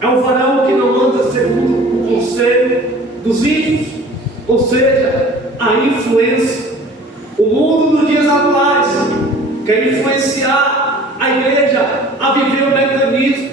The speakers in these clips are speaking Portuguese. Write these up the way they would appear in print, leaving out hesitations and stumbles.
É um varão que não anda segundo o conselho dos ímpios, ou seja, a influência. O mundo dos dias atuais quer influenciar a igreja a viver o mecanismo.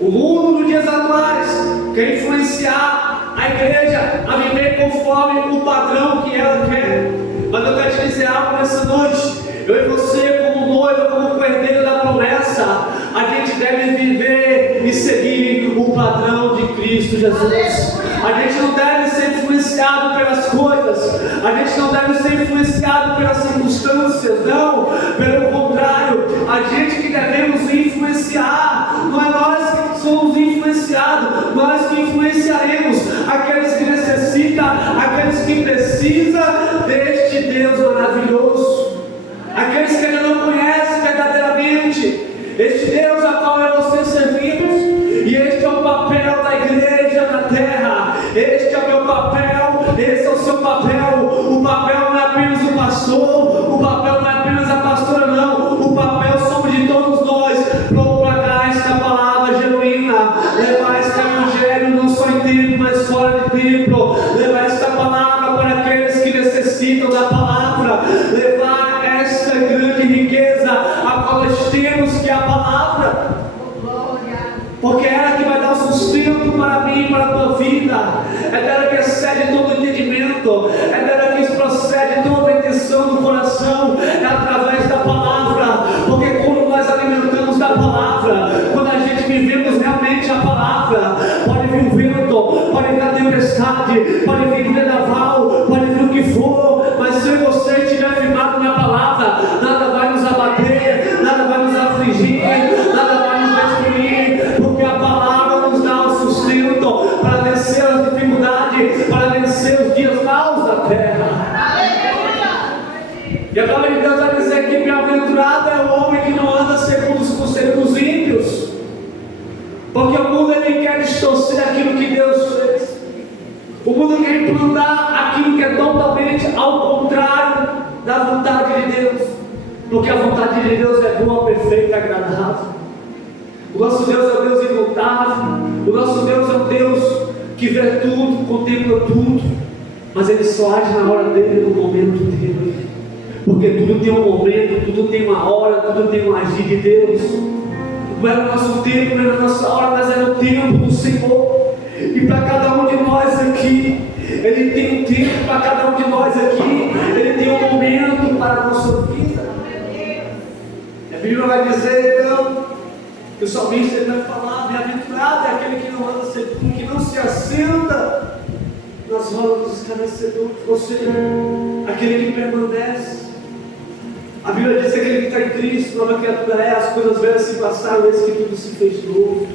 O mundo dos dias atuais quer influenciar a igreja a viver conforme o padrão que ela quer. Mas eu quero te dizer algo nessa noite. Eu e você, como noiva, como cordeiro da promessa, a gente deve viver e seguir o padrão de Cristo Jesus. A gente não deve ser influenciado pelas coisas, a gente não deve ser influenciado pelas circunstâncias, não, pelo contrário, a gente que devemos influenciar. Não é nós que somos influenciados, nós que influenciaremos aqueles que necessitam, aqueles que precisam deste Deus maravilhoso, aqueles que ainda não conhecem verdadeiramente este Deus a qual é você servimos. E este é o papel da igreja na terra, este é o meu papel, esse é o seu papel. O papel não é apenas o pastor, o papel não é apenas a pastora, não, o papel somos de todos nós. Propagar esta palavra genuína, levar este evangelho não só em templo, mas fora de templo, levar esta palavra para aqueles que necessitam da palavra, levar esta grande riqueza a qual nós temos, que é a palavra, porque é ela que vai dar o sustento para mim e para a tua vida. É dela que excede todo o entendimento, é dela que procede toda a intenção do coração, é através da palavra. Porque quando nós alimentamos da palavra, quando a gente vivemos realmente a palavra, pode vir o vento, pode vir a tempestade, pode vir o vendaval, pode vir o que for, mas se você estiver firmado na palavra, nada vai nos abater, nada vai nos afligir, nada vai nos destruir, porque a palavra nos dá o sustento para vencer as dificuldades, para vencer os dias maus da terra. E a palavra de Deus vai dizer que bem-aventurado é o homem que não anda segundo os conselhos dos ímpios, porque o mundo ele quer distorcer aquilo que Deus fez. O mundo quer implantar aquilo que é totalmente ao contrário da vontade de Deus, porque a vontade de Deus é boa, perfeita e agradável. O nosso Deus é um Deus imutável, o nosso Deus é um Deus que vê tudo, contempla tudo, mas Ele só age na hora dele, no momento dele, porque tudo tem um momento, tudo tem uma hora, tudo tem um agir de Deus. Não é no nosso tempo, não é na nossa hora, mas é no tempo do Senhor. E para cada um de nós aqui, Ele tem um tempo. Para cada um de nós aqui, Ele tem um momento para a nossa vida. A Bíblia vai dizer então, que o salmista ele vai falar: bem-aventurado é aquele que não anda segundo, que não se assenta nas rodas dos escarnecedores, ou seja, aquele que permanece. A Bíblia diz que aquele que está em Cristo, nova criatura é, as coisas velhas se passaram, eis que tudo se fez novo.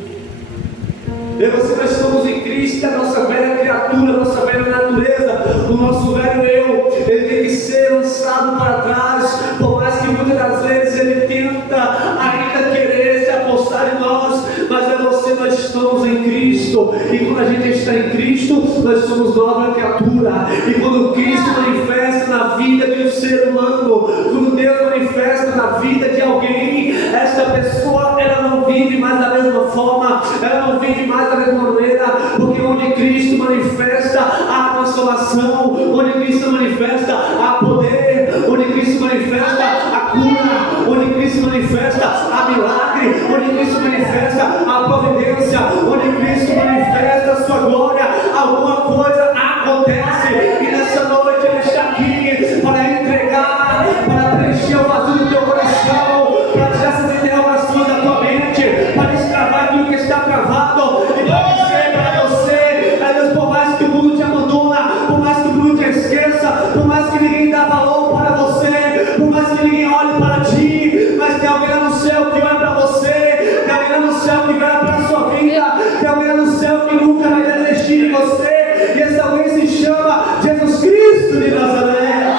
Eu e você, nós estamos em Cristo, a nossa velha criatura, a nossa velha natureza, o nosso velho eu, ele tem que ser lançado para trás, por mais que muitas das vezes ele tenta ainda querer se apostar em nós, mas eu e você, nós estamos em Cristo, e quando a gente está em Cristo, nós somos nova criatura, e quando Cristo manifesta na vida de um ser humano, quando Deus manifesta na vida de alguém, esta pessoa, ela não vive mais da mesma forma, ela não vive mais da mesma maneira, porque onde Cristo manifesta a transformação, onde Cristo manifesta a poder, onde Cristo manifesta a cura, onde Cristo manifesta a milagre, onde Cristo manifesta a providência, onde Cristo manifesta a sua glória, alguma coisa acontece. E nessa noite Ele está aqui para entregar, para preencher o vazio do teu coração, para tirar essas interrogações da tua mente, para destravar aquilo que está travado, e para dizer para você: Deus, por mais que o mundo te abandona, por mais que o mundo te esqueça, por mais que ninguém dá valor para você, por mais que ninguém olhe para ti, mas tem alguém lá no céu que olha para você, tem alguém lá no céu que vai para a sua vida, tem alguém lá no céu que nunca vai desistir de você, e esse alguém se chama Jesus Cristo de Nazaré.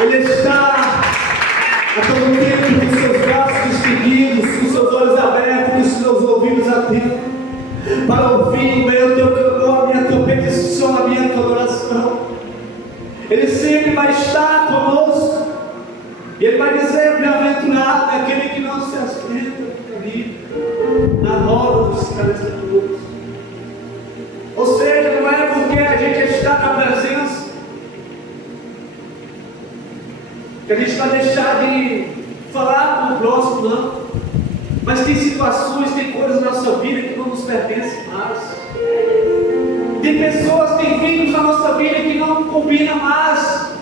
Ele está a todo tempo com seus braços estendidos, com seus olhos abertos, com seus ouvidos atentos, para ouvir o meu teu clamor, a minha tua petição, a minha tua adoração. Ele sempre vai estar conosco, e Ele vai dizer: bem-aventurado é aquele que não se assenta na roda que a gente vai deixar de falar com o próximo, não. Mas tem situações, tem coisas na nossa vida que não nos pertencem mais. Tem pessoas, tem vínculos na nossa vida que não combinam mais.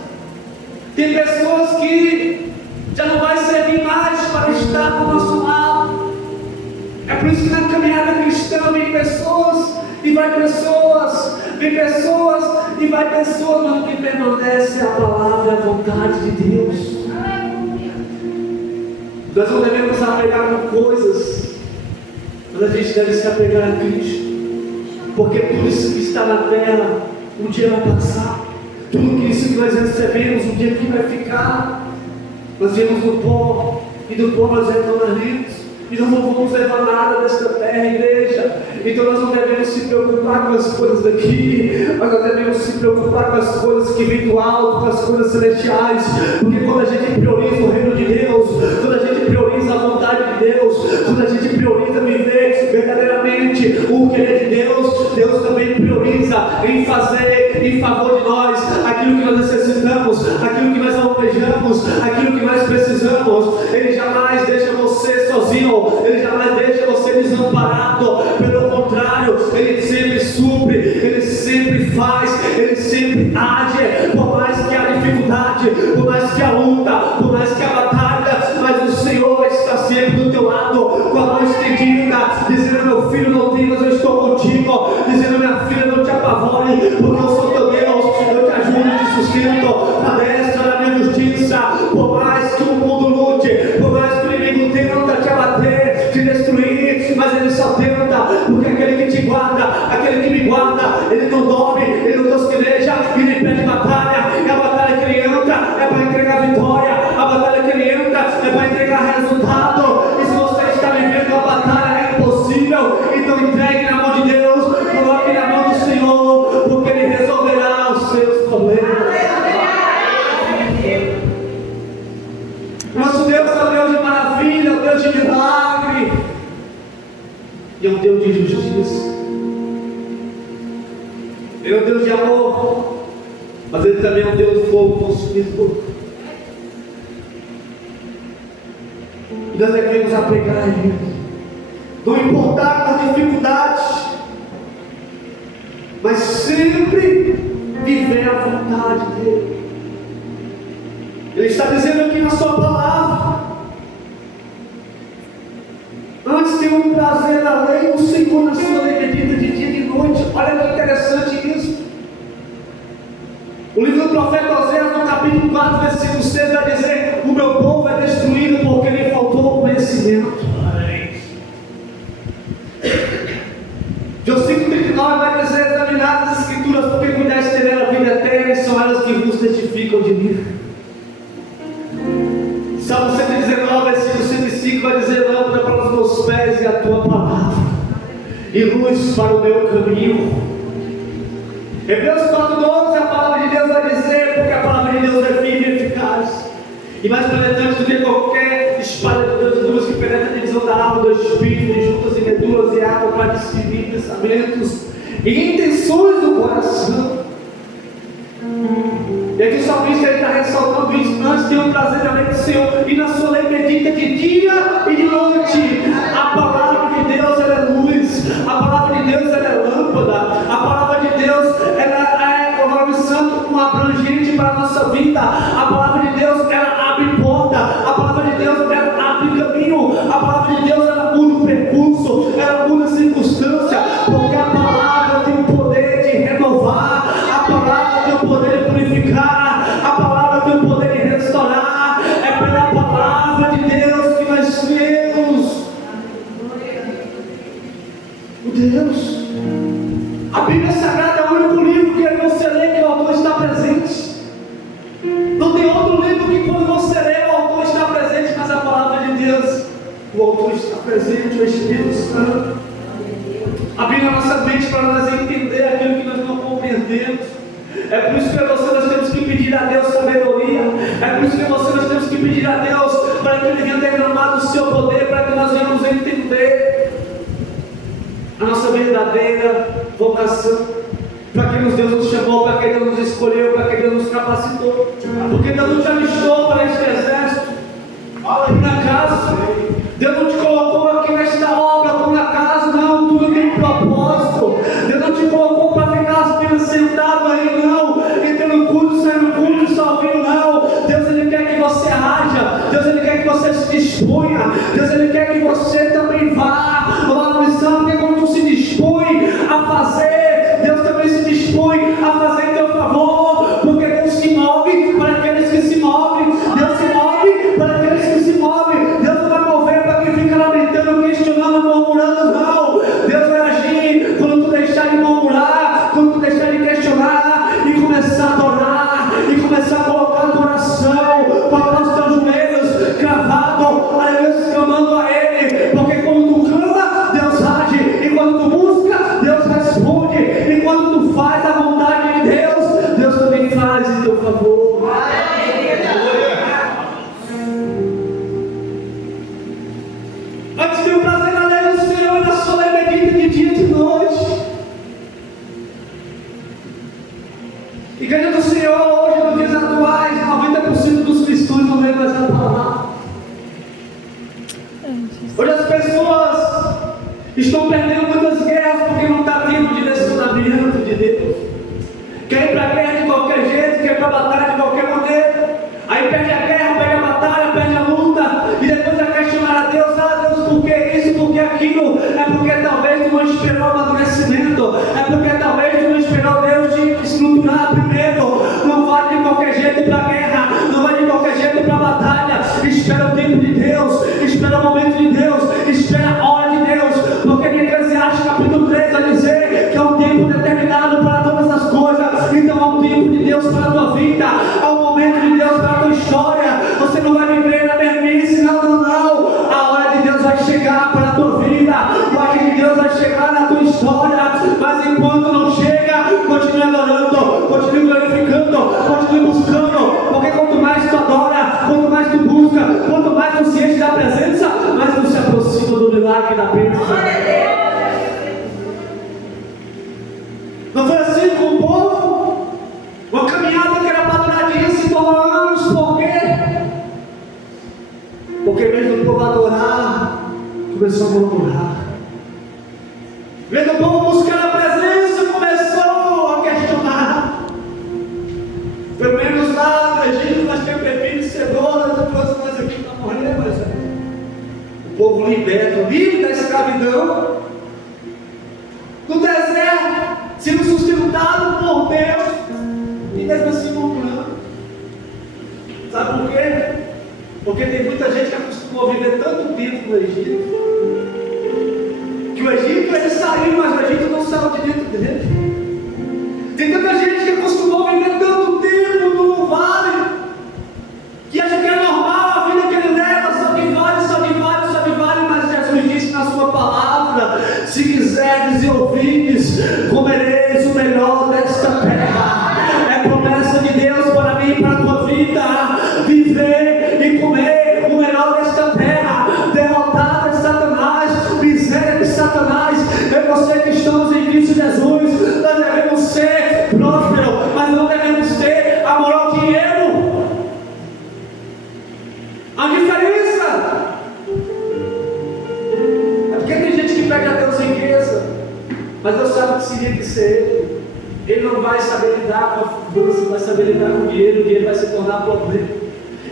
Tem pessoas que já não vai servir mais para estar ao nosso lado. É por isso que na caminhada cristã vem pessoas e vai pessoas, vem pessoas e vai pessoas, mas o que permanece é a palavra e a vontade de Deus. Nós não devemos apegar com coisas, mas a gente deve se apegar a Cristo, porque tudo isso que está na terra um dia vai passar. Tudo isso que nós recebemos um dia que vai ficar. Nós viemos do pó, e do pó nós retornaremos, e nós não vamos levar nada desta terra, igreja. Então nós não devemos se preocupar com as coisas daqui, mas nós devemos se preocupar com as coisas que vêm do alto, com as coisas celestiais, porque quando a gente prioriza o reino de Deus, quando a gente prioriza a vontade de Deus, quando a gente prioriza viver verdadeiramente o querer de Deus, Deus também prioriza em fazer em favor de nós aquilo que nós necessitamos, aquilo que nós almejamos, aquilo que nós precisamos. Ele jamais deixa você sozinho, Ele jamais deixa você desamparado. Pelo contrário, Ele sempre supre, Ele sempre faz, Ele sempre age. Por mais que a dificuldade, por mais que a luta, por mais que a batalha, mas o Senhor está sempre do teu lado, com a mão estendida, dizendo: meu filho, não temas, eu estou contigo, dizendo: minha filha, não te apavore, porque eu sou teu Deus, eu te ajudo e te sustento na destra da minha justiça. Por mais que o mundo lute, por mais que o inimigo tenta te abater, te destruir, mas ele só tenta, porque aquele que te guarda, aquele que me guarda, ele não dorme, ele não tosqueneja, ele pede batalha. É a batalha que ele entra, é para entregar vitória. A batalha que ele entra é para entregar resultado. E se você está vivendo uma batalha, é impossível, então entregue na mão de Deus, coloque na mão do Senhor, porque Ele resolverá os seus problemas. Nosso Deus é um Deus de maravilha, é um Deus de milagre, e é um Deus de justiça. Ele é um Deus de amor, mas Ele também é um Deus de fogo consumidor. E nós devemos apegar a Ele, não importar as dificuldades, mas sempre viver a vontade dEle. Ele está dizendo aqui na sua palavra: antes de um prazer na lei, o Senhor na sua lei medita de dia e de noite. Olha que interessante isso. O livro do profeta Oséias, no capítulo 4, versículo 6, vai dizer: o meu povo é destruído porque lhe faltou conhecimento. João 5,39 vai dizer: examinai as escrituras, porque cuidais de ter a vida eterna, e são elas que vos testificam de mim. Salmo 119, versículo 105 vai dizer: lâmpada para os meus pés e a tua palavra, e luz para o meu caminho. Hebreus 4,12, a palavra de Deus vai dizer: porque a palavra de Deus é firme e eficaz, e mais penetrante do que qualquer espada de Deus luz, que penetra a divisão da alma, do espírito, de juntas e medulas, e água para discernir pensamentos e intenções do coração. E aqui o salmista está ressaltando isso: antes de um prazer na lei do Senhor, e na sua lei medita de dia e de noite. A palavra de Deus, ela é luz, a palavra de Deus, ela é lâmpada, a palavra de Deus, ela é, como nome santo, um abrangente para a nossa vida. A palavra de Deus, ela abre porta, a palavra de Deus, ela abre caminho, a palavra de Deus, ela muda o percurso, ela muda a circunstância, porque a palavra tem o poder de renovar, a palavra tem o poder de purificar, a palavra tem o poder de restaurar. É pela palavra de Deus que nós temos o Deus. A Bíblia Sagrada é o único livro que você lê que o autor está presente. Não tem outro livro que quando você lê o autor está presente, mas a palavra de Deus, o autor está presente, o Espírito Santo. Abrindo a nossa mente para nós entender aquilo que nós não compreendemos. É por isso que você nós temos que pedir a Deus sabedoria. É por isso que você nós temos que pedir a Deus para que Ele venha derramar do seu poder, para que nós venhamos entender a nossa verdadeira vocação. para que Deus nos chamou, para que Deus nos escolheu, para que Deus nos capacitou, porque Deus não te alistou para este exército, por acaso. Deus não te colocou aqui nesta obra por acaso, não, tudo tem propósito. Deus não te colocou para ficar apenas sentado aí, não, entrando no culto, saindo no culto, só ouvindo, não. Deus, Ele quer que você haja, Deus, Ele quer que você se disponha, Deus, Ele quer que você também vá lá na missão, porque quando tu se dispõe a fazer, Deus também se dispõe a fazer em teu favor, porque Deus se move para aqueles que se movem, Deus se move para aqueles que se movem, Deus não vai mover para quem fica lamentando, questionando, murmurando, não. Deus vai agir quando tu deixar de murmurar, quando tu deixar de questionar e começar a adorar, e começar a colocar a tua oração, colocar os teus joelhos cravados, aleluia, clamando a Ele, porque quando tu clama, Deus age, e quando tu busca, Deus responde, e quando tu faz a vontade de Deus, Deus também faz em teu favor. Antes de eu prazer na lei do Senhor e na sua lei bendita de dia e de noite. Igreja do Senhor, hoje, nos dias atuais, 90% dos cristãos não leem mais a palavra. Hoje as pessoas estão perdendo muitas guerras porque não está tendo direcionamento de Deus. Quer ir para a guerra de qualquer jeito, quer ir para a batalha de qualquer maneira. Aí perde a guerra, perde a batalha, perde a luta, e depois vai questionar a Deus, Deus, por que isso, por que aquilo? É porque talvez tu não esperou o amadurecimento, é porque talvez tu não esperou Deus te estruturar primeiro. Não vai de qualquer jeito para a guerra, não vai de qualquer jeito para a batalha. Espera o tempo de Deus, espera o momento de Deus, espera a hora de Deus, porque em Eclesiastes capítulo 3 vai dizer que é um tempo determinado para todas as coisas. Então há um tempo de Deus para a tua vida, há um momento de Deus para a tua história. Você não vai viver na mesmice, não. A hora de Deus vai chegar para a tua vida, a hora de Deus vai chegar na tua história, mas enquanto não chega, continue adorando, continue glorificando, continue buscando, porque quanto mais tu adora, quanto mais tu busca, quanto mais tu se enche da presença, mais tu se aproxima do milagre da bênção. Não foi assim com o povo? Uma caminhada que era para durar dias se tornou anos, por quê? Porque mesmo o povo adorar, começou a murmurar. Vendo o povo buscar a presença, começou a questionar. Pelo menos lá no Egito nós temos pepino, cebola, depois nós aqui para morrer, mas o povo liberto, livre da escravidão, no deserto, sendo sustentado por Deus, e mesmo assim murmurando. Sabe por quê? Porque tem muita gente que acostumou a viver tanto tempo no Egito, que o Egito ele saiu, mas o Egito não saiu de dentro dele. Tem tanta gente que acostumou a viver tanto tempo no vale, que acha que é normal a vida que ele leva, só que vale, só que vale, só que vale. Mas Jesus disse na sua palavra: se quiserdes e ouvirdes, comereis o melhor desta terra. É promessa de Deus para mim e para a tua vida, viver e comer o melhor desta terra, derrotar de Satanás, miséria de Satanás. Eu e você que estamos em Cristo Jesus, nós devemos ser prósperos, mas não devemos ter a moral que eu. A diferença é porque tem gente que pede a Deus riqueza, mas Deus sabe que seria que ser Ele. Ele não vai saber lidar com a finança, não vai saber lidar com o dinheiro vai se tornar problema.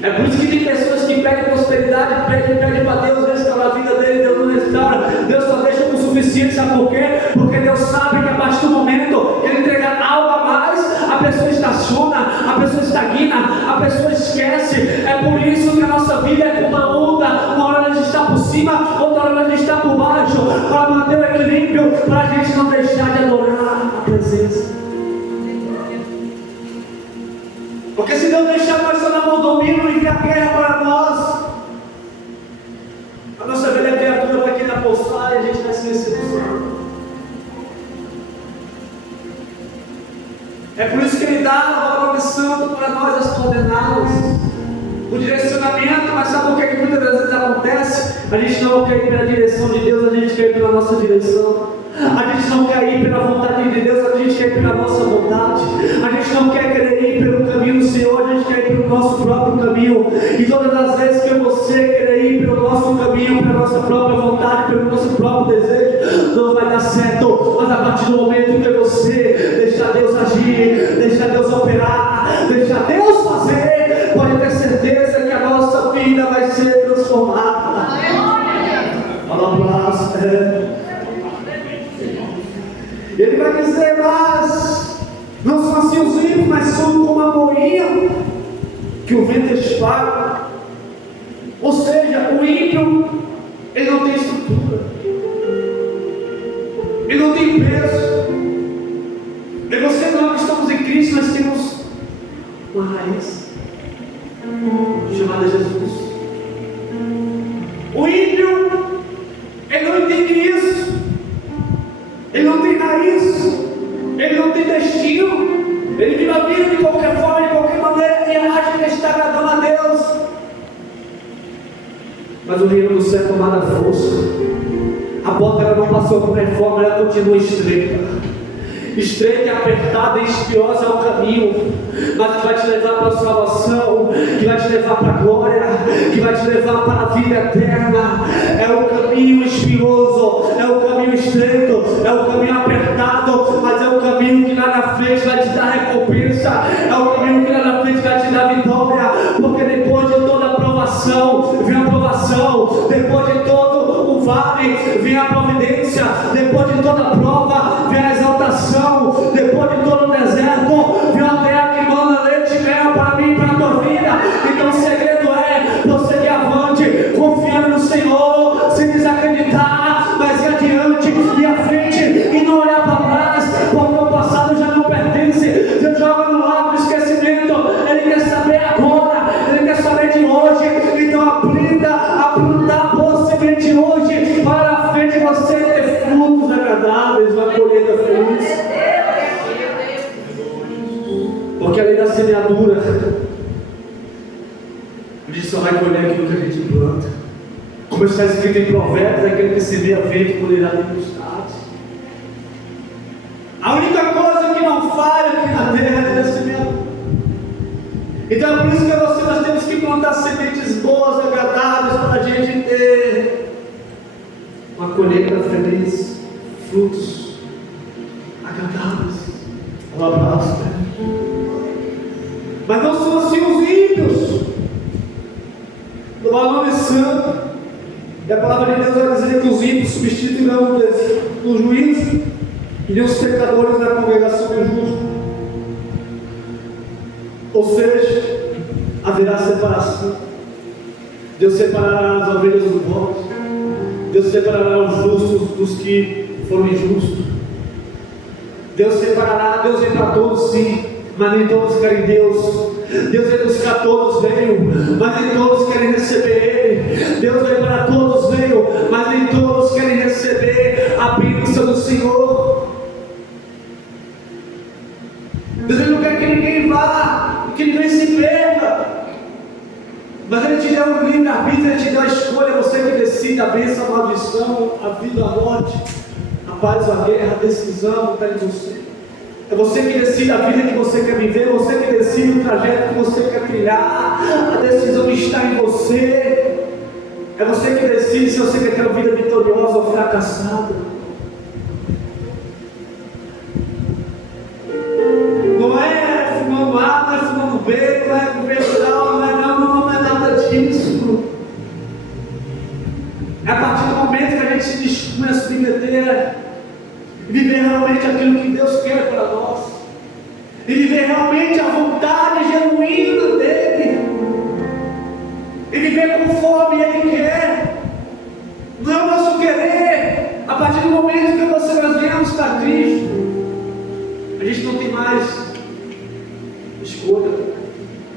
É por isso que tem pessoas que pedem prosperidade, pedem para Deus restaurar a vida dele, Deus não restaura, Deus só deixa com o suficiente, sabe por quê? Porque Deus sabe que a partir do momento que Ele entregar algo a mais, a pessoa estaciona, a pessoa estagna, a pessoa esquece. É por isso que a nossa vida é como uma onda, uma hora a gente está por cima, outra hora a gente está por baixo, para manter o equilíbrio, para a gente não deixar de adorar a presença. Porque se Deus deixar nós só na mão do domínio e a guerra para nós, a nossa velha criatura vai querer apostar e a gente vai se esquecer do Senhor. É por isso que Ele dá a palavra santo para nós as coordenadas, o direcionamento. Mas sabe o que muitas vezes acontece? A gente não quer ir pela direção de Deus, a gente quer ir pela nossa direção. A gente não quer ir pela vontade de Deus, a gente quer ir pela nossa vontade. A gente não quer querer ir pelo caminho do Senhor, a gente quer ir pelo nosso próprio caminho. E todas as vezes que você querer ir pelo nosso caminho, pela nossa própria vontade, pelo nosso próprio desejo, não vai dar certo. Mas a partir do momento que você deixar Deus agir, deixar Deus operar, deixar Deus fazer, pode ter certeza que a nossa vida vai ser transformada. Fala abraço, Ele vai dizer, mas não são assim os ímpios, mas são como a moinha que o vento espalha. Ou seja, o ímpio, ele não tem estrutura, ele não tem peso. E você e nós estamos em Cristo, nós temos uma raiz chamada Jesus. O ímpio, ele não entende isso. Ele não tem raiz, ele não tem destino, ele vive a vida de qualquer forma, de qualquer maneira, e acha que está agradando a Deus. Mas o reino do céu é tomado à força. A porta ela não passou por reforma, ela continua estreita. Estreita, apertada e espinhosa é o caminho, mas que vai te levar para a salvação, que vai te levar para a glória, que vai te levar para a vida eterna. É o caminho espinhoso, é o caminho estreito, é o caminho apertado, mas é o caminho que lá na frente vai te dar recompensa, é o caminho que lá na frente vai te dar vitória, porque depois de toda a provação vem a provação, depois de todo o vale vem a providência, depois de toda a prova vem a exaltação. Depois de todo o deserto, viu a terra que manda leite e mel para mim e para a tua vida. Então o segredo é você ir avante, confiando no Senhor, sem desacreditar, mas ir adiante e à frente e não olhar para trás, porque o passado já não pertence. Você joga no lado do esquecimento. Ele quer saber agora, ele quer saber de hoje. Então aprenda a plantar boa semente hoje, para a frente você ter frutos agradáveis, uma colheita feliz. Porque a lei da semeadura, a gente só vai colher aquilo que a gente planta. Como está escrito em Provérbios, aquele que semeia vento colherá tempestade. A única coisa que não falha aqui na terra é a lei da semeadura. Então é por isso que nós temos que plantar sementes boas, agradáveis, para a gente ter uma colheita feliz, frutos agradáveis. Um abraço, né? Mas não são assim os ímpios. No nome santo, e a palavra de Deus vai dizer que os ímpios substituirão no juízo e os pecadores na congregação do justo. Ou seja, haverá separação. Deus separará as ovelhas do bode. Deus separará os justos dos que foram injustos. Deus separará, Deus vem para todos sim, mas nem todos querem Deus. Deus veio buscar todos, veio, mas nem todos querem receber Ele. Deus veio para todos, veio, mas nem todos querem receber a bênção do Senhor. Deus não quer que ninguém vá, que ninguém se perca, mas Ele te deu um livre-arbítrio, Ele te deu a escolha, você que decide a bênção, a maldição, a vida, a morte, a paz, a guerra, a decisão está em você. É você que decide a vida que você quer viver, você que decide o trajeto que você quer trilhar, a decisão está em você. É você que decide se você quer ter uma vida vitoriosa ou fracassada. Não é fumando A, não é fumando B, não é governo tal, não é nada disso. É a partir do momento que a gente se dispõe a submeter e viver realmente aquilo que Deus quer para nós, e viver realmente a vontade genuína dEle, e viver conforme Ele quer, não é o nosso querer. A partir do momento que nós viemos para Cristo, a gente não tem mais escolha,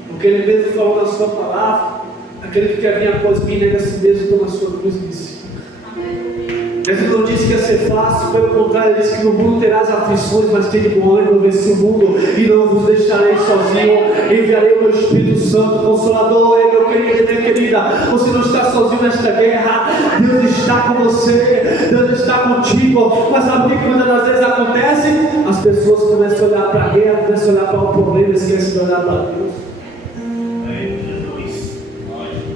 porque Ele mesmo falou na sua palavra: aquele que quer vir após mim, nega a si mesmo, toma a sua cruz e me siga. Jesus não disse que ia ser fácil, pelo contrário, ele disse que no mundo terás aflições, mas tem de bom ânimo, venci o mundo e não vos deixarei sozinho. Enviarei o meu Espírito Santo, Consolador. Ei, meu querido e minha querida, você não está sozinho nesta guerra. Deus está com você, Deus está contigo. Mas sabe o que muitas das vezes acontece? As pessoas começam a olhar para a guerra, começam a olhar para o problema e esquecem de olhar para Deus.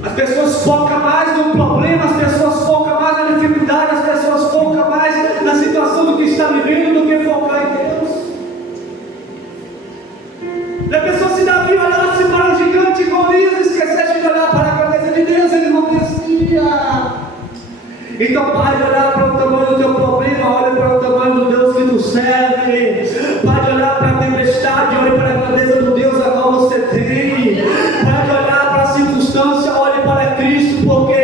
As pessoas focam mais no problema, as pessoas focam mais na dificuldade, as pessoas focam mais na situação do que está vivendo do que focar em Deus. E a pessoa, se Davi olhasse para o gigante Golias e esquecesse de olhar para a cabeça de Deus, ele não descia. Então pare de olhar para o tamanho do teu problema, olhe para o tamanho do Deus que tu serve. Pare de olhar para a tempestade, olhe para a grandeza do Deus a qual você tem. Pare de olhar para a circunstância, olhe para Cristo, porque